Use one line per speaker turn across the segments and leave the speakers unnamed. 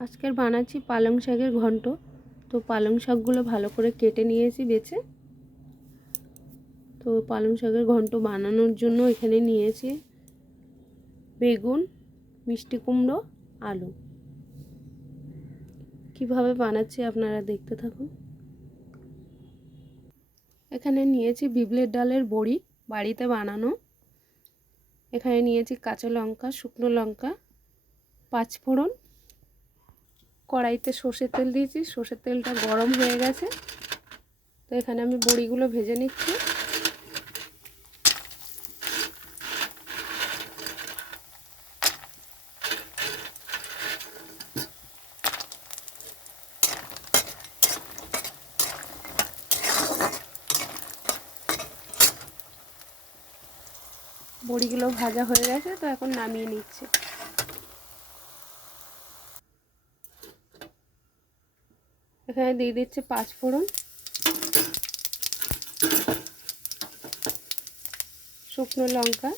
আজকের বানাচ্ছি পালং শাকের ঘন্ট। তো পালং শাকগুলো ভালো করে কেটে নিয়েছি বেছে। তো পালং শাকের ঘন্ট বানানোর জন্য এখানে নিয়েছি বেগুন, মিষ্টি কুমড়ো, আলু। কীভাবে বানাচ্ছি আপনারা দেখতে থাকুন। এখানে নিয়েছি বিবলের ডালের বড়ি, বাড়িতে বানানো। এখানে নিয়েছি কাঁচা লঙ্কা, শুকনো লঙ্কা, পাঁচফোড়ন কড়াইতে সর্ষের তেল দিয়েছি। সর্ষের তেলটা গরম হয়ে গেছে। তো এখানে আমি বড়িগুলো ভেজে নিচ্ছি। বড়িগুলো ভাজা হয়ে গেছে, তো এখন নামিয়ে নিচ্ছে। এখানে দিয়ে দিচ্ছে পাঁচ ফোড়ন। শুকনো লঙ্কা।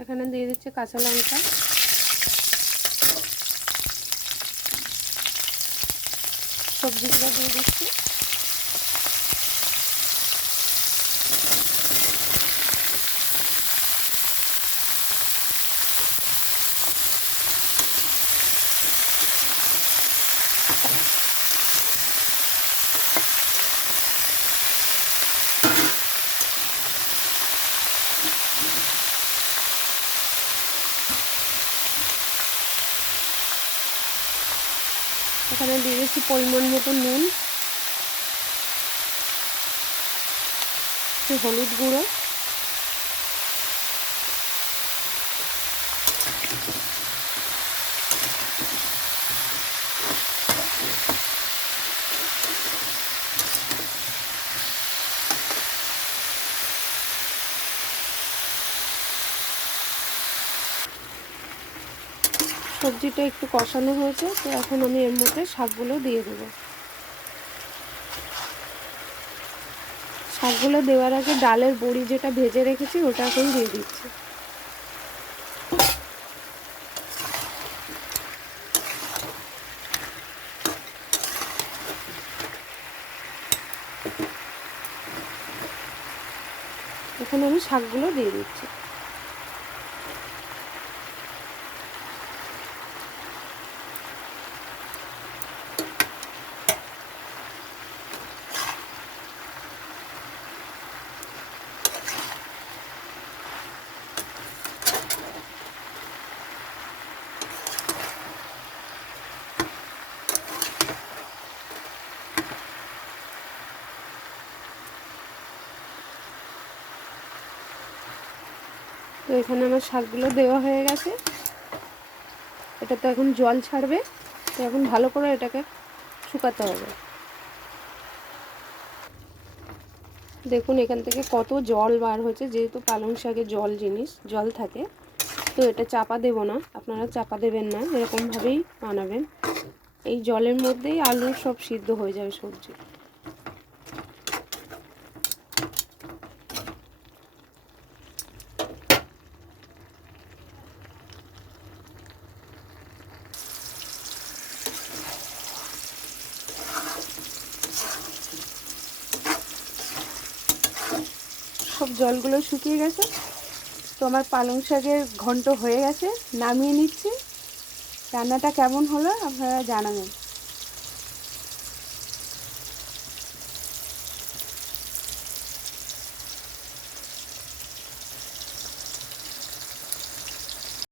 এখানে দিয়ে দিচ্ছে কাঁচা লঙ্কা। সবজিগুলো দিয়ে দিচ্ছি। এখানে দিয়ে দিচ্ছি পরিমাণ মতো নুন একটু হলুদ গুঁড়ো সবজিটা একটু কষানো হয়েছে, তো এখন আমি এর মধ্যে শাকগুলো দিয়ে দেবো। শাকগুলো দেওয়ার আগে ডালের বড়ি যেটা ভেজে রেখেছি, ওটা এখন দিয়ে দিচ্ছি। এখন আমি শাকগুলো দিয়ে দিচ্ছি। তো এখানে আমার শাকগুলো দেওয়া হয়ে গেছে। এটা তো এখন জল ছাড়বে, তো এখন ভালো করে এটাকে শুকাতে হবে। দেখুন এখান থেকে কত জল বার হচ্ছে যেহেতু পালং শাকে জল জিনিস, জল থাকে, তো এটা চাপা দেব না, আপনারা চাপা দেবেন না, এরকমভাবেই বানাবেন। এই জলের মধ্যেই আলু সব সিদ্ধ হয়ে যাবে সবজি। সব জলগুলো শুকিয়ে গেছে। তো আমার পালং শাকের ঘন্ট হয়ে গেছে, নামিয়ে নিচ্ছি। রান্নাটা কেমন হলো আপনারা জানাবেন।